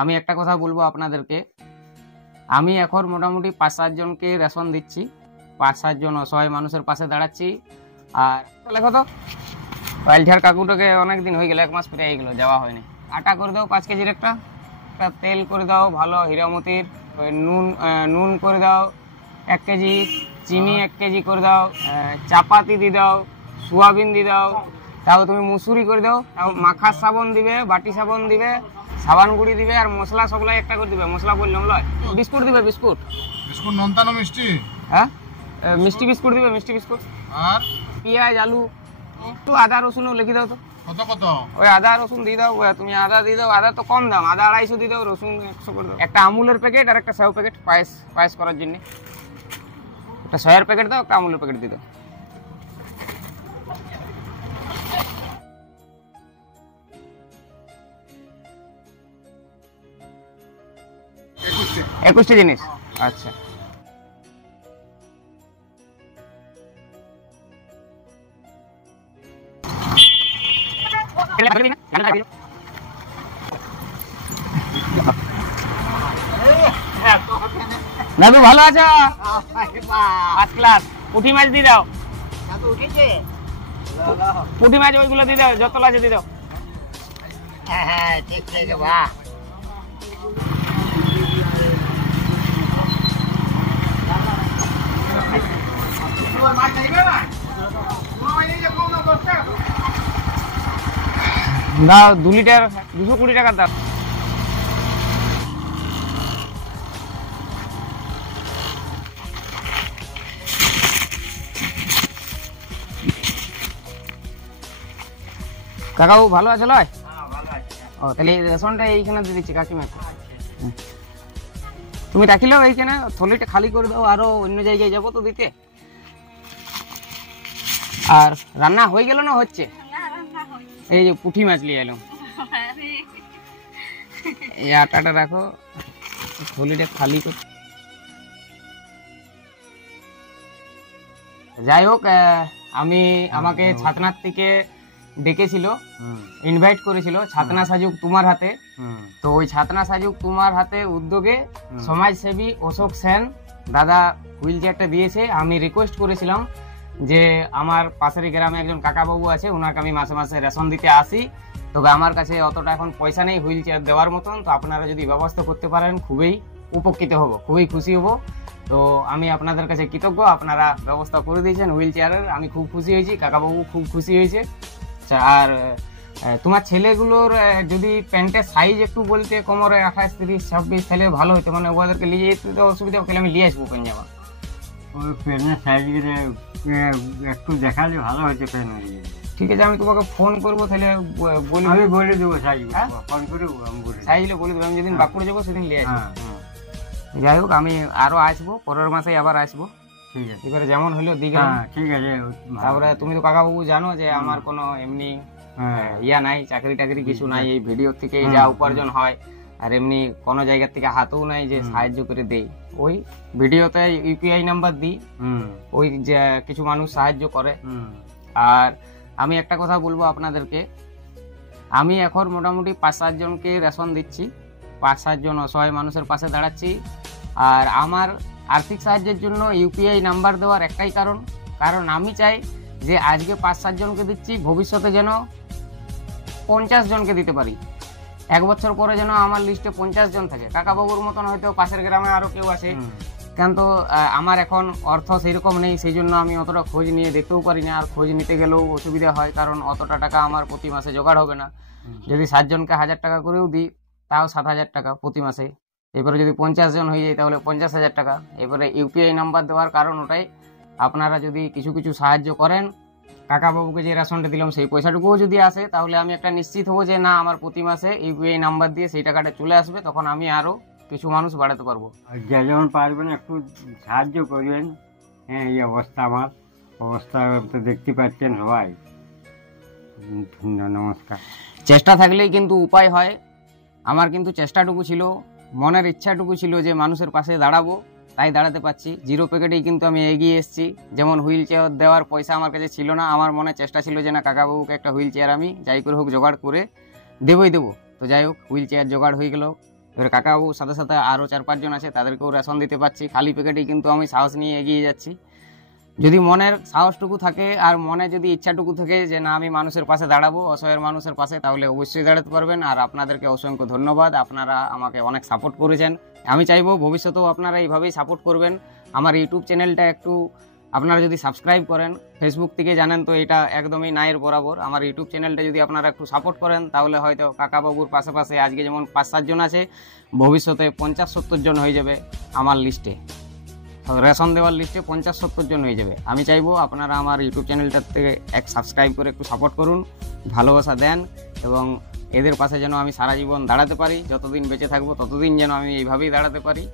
আমি একটা কথা বলবো আপনাদেরকে, আমি এখন মোটামুটি 5-7 জনকে রেশন দিচ্ছি, 5-7 জন অসহায় মানুষের পাশে দাঁড়াচ্ছি। আর লেখো তো, পাইলঝার কাকুটাকে অনেকদিন হয়ে গেল, 1 মাস পেরিয়ে গেল, যাওয়া হয়নি। আটা করে দাও 5 কেজির একটা তেল করে দাও ভালো হীরামতির, নুন করে দাও 1 কেজি, চিনি 1 কেজি করে দাও, চাপাতি দিয়ে দাও, সোয়াবিন দিয়ে দাও, তাও তুমি মুসুরি করে দাও, তাও মাখার সাবান দিবে, বাটি সাবান দিবে, সাবান গুঁড়ি দিবে, আর মশলা সবলাই একটা করে দিবে। মশলা বললাম লয়, বিস্কুট দিবে, বিস্কুট নন্তানো মিষ্টি, হ্যাঁ মিষ্টি বিস্কুট দিবে, মিষ্টি বিস্কুট, আর পেঁয়াজ আলু, একটু আদা রসুনও লিখে দাও তো। কত কত? ওই আদা রসুন দিয়ে দাও, তুমি আদা দিয়ে দাও, আদা তো কম দাম, আদা 250 দিয়ে দাও, রসুন 100 করে দাও। একটা আমুলের প্যাকেট আর একটা সেও প্যাকেট, পায়েস করার জন্য একটা সয়ার প্যাকেট দাও, একটা আমুলের প্যাকেট দিয়ে দাও। একুশটা জিনিস, আচ্ছা। নাদু ভালো আছো? First class. পুঁটি মাছ দিয়ে দাও, পুঁটি মাছ ওইগুলো দিয়ে দাও, যত আছে দিয়ে দাও। হ্যাঁ ঠিক আছে, বাহ। দাও 2 লিটার, 220 টাকা দাও। কাকাও ভালো আছে লয়? ও তাহলে এই রেশনটা এইখানে দিয়ে দিচ্ছি কাকিমা। তুমি রাখিলেও এইখানে, থলিটা খালি করে দাও, আরো অন্য জায়গায় যাবো তো দিতে। আর রান্না হয়ে গেল না হচ্ছে? এই যে পুঁটি মাছ নিয়ে এলাম, এই আটাটা রাখো, থলিটা খালি করে। যাই হোক, আমাকে ছাতনার থেকে ডেকেছিল, ইনভাইট করেছিল, ছাতনা সাজুক তোমার হাতে। তো ওই ছাতনা সাজুক তোমার হাতে উদ্যোগে সমাজসেবী অশোক সেন দাদা হুইল চেয়ারটা দিয়েছে। আমি রিকোয়েস্ট করেছিলাম যে আমার পাশের গ্রামে একজন কাকাবাবু আছে, ওনাকে আমি মাসে মাসে রেশন দিতে আসি, তবে আমার কাছে অতটা এখন পয়সা নেই হুইল চেয়ার দেওয়ার মতন। তো আপনারা যদি ব্যবস্থা করতে পারেন খুবই উপকৃত হব, খুবই খুশি হব। তো আমি আপনাদের কাছে কৃতজ্ঞ, আপনারা ব্যবস্থা করে দিয়েছেন হুইল চেয়ারের, আমি খুব খুশি হয়েছি, কাকাবাবু খুব খুশি হয়েছে। আর তোমার ছেলেগুলোর যদি প্যান্টের সাইজ একটু বলতে, কোমরে 28, 30, 26, তাহলে ভালো হতো, মানে ওদেরকে নিয়ে যেতে তো অসুবিধা, তাহলে আমি নিয়ে আসবো পেন জামা। ওই পেনের সাইজ একটু দেখালে ভালো হতো পেন। ঠিক আছে, আমি তোমাকে ফোন করবো, তাহলে আমি বলে দেবো সাইজ, ফোন করে সাইজলে বলে দেবো। আমি যেদিন বাঁকুড়ে যাবো সেদিন নিয়ে আসবো। যাই হোক, আমি আরো আসবো, পরের মাসে আবার আসবো। ঠিক আছে, এবারে যেমন হলো দিকে। ঠিক আছে। তারপরে তুমি তো কাকাবাবু জানো যে আমার কোনো এমনি ইয়া নাই, চাকরি টাকরি কিছু নাই, এই ভিডিও থেকে যা উপার্জন হয়, আর এমনি কোনো জায়গা থেকে হাতেও নাই যে সাহায্য করে দেই। ওই ভিডিওতে ইউপিআই নাম্বার দিই, ওই যে কিছু মানুষ সাহায্য করে। আর আমি একটা কথা বলবো আপনাদেরকে, আমি এখন মোটামুটি 5-7 জনকে রেশন দিচ্ছি, 5-7 জন অসহায় মানুষের পাশে দাঁড়াচ্ছি। আর আমার আর্থিক সাহায্যের জন্য ইউপিআই নাম্বার দেওয়ার একটাই কারণ আমি চাই যে আজকে 5-7 জনকে দিচ্ছি, ভবিষ্যতে যেন 50 জনকে দিতে পারি। 1 বছর পরে যেন আমার লিস্টে 50 জন থাকে। কাকাবাবুর মতন হয়তো পাশের গ্রামে আরো কেউ আছে, কিন্তু আমার এখন অর্থ সেইরকম নেই, সেই জন্য আমি অতটা খোঁজ নিয়ে দেখতেও পারি না। আর খোঁজ নিতে গেলেও অসুবিধা হয়, কারণ অতটা টাকা আমার প্রতি মাসে জোগাড় হবে না। যদি 7 জনকে 1000 টাকা করেও দিই, তাও 7000 টাকা প্রতি মাসে। এবারে যদি 50 জন হয়ে যায় তাহলে 50,000 টাকা। এবারে ইউপিআই নাম্বার দেওয়ার কারণ ওটাই, আপনারা যদি কিছু কিছু সাহায্য করেন, কাকাবাবুকে যে রেশনটা দিলাম সেই পয়সাটুকুও যদি আসে, তাহলে আমি একটা নিশ্চিত হবো যে না, আমার প্রতি মাসে ইউপিআই নাম্বার দিয়ে সেই টাকাটা চলে আসবে, তখন আমি আরো কিছু মানুষ বাড়াতে পারবো। যে যেমন পারবেন একটু সাহায্য করবেন। হ্যাঁ, এই অবস্থা, আমার অবস্থা তো দেখতে পাচ্ছেন সবাই। নমস্কার। চেষ্টা থাকলেই কিন্তু উপায় হয়। আমার কিন্তু চেষ্টাটুকু ছিল, মনের ইচ্ছাটুকু ছিল যে মানুষের পাশে দাঁড়াবো, তাই দাঁড়াতে পারছি। 0 প্যাকেটেই কিন্তু আমি এগিয়ে এসেছি। যেমন হুইল চেয়ার দেওয়ার পয়সা আমার কাছে ছিল না, আমার মনে চেষ্টা ছিল যে না, কাকাবাবুকে একটা হুইল চেয়ার আমি যাই করে হোক জোগাড় করে দেবই দেবো। তো যাই হোক, হুইল চেয়ার জোগাড় হয়ে গেল, এবার কাকাবাবুর সাথে সাথে আরও 4-5 জন আছে, তাদেরকেও রেশন দিতে পারছি। খালি প্যাকেটেই কিন্তু আমি সাহস নিয়ে এগিয়ে যাচ্ছি। যদি মনের সাহসটুকু থাকে আর মনে যদি ইচ্ছাটুকু থাকে যে না আমি মানুষের পাশে দাঁড়াবো, অসহায়ের মানুষের পাশে, তাহলে অবশ্যই দাঁড়াতে পারবেন। আর আপনাদেরকে অসংখ্য ধন্যবাদ, আপনারা আমাকে অনেক সাপোর্ট করেছেন। আমি চাইবো ভবিষ্যতেও আপনারা এইভাবেই সাপোর্ট করবেন। আমার ইউটিউব চ্যানেলটা একটু আপনারা যদি সাবস্ক্রাইব করেন, ফেসবুক থেকে জানেন তো এটা একদমই নায়ের বরাবর। আমার ইউটিউব চ্যানেলটা যদি আপনারা একটু সাপোর্ট করেন, তাহলে হয়তো কাকাবাবুর পাশাপাশি আজকে যেমন 5-7 জন আছে, ভবিষ্যতে 50-70 জন হয়ে যাবে আমার লিস্টে, রেশন দেওয়ার লিস্টে 50-70 জন হয়ে যাবে। আমি চাইবো আপনারা আমার ইউটিউব চ্যানেলটার থেকে সাবস্ক্রাইব করে একটু সাপোর্ট করুন, ভালোবাসা দেন, এবং এদের পাশে যেন আমি সারা জীবন দাঁড়াতে পারি। যতদিন বেঁচে থাকবো ততদিন যেন আমি এইভাবেই দাঁড়াতে পারি।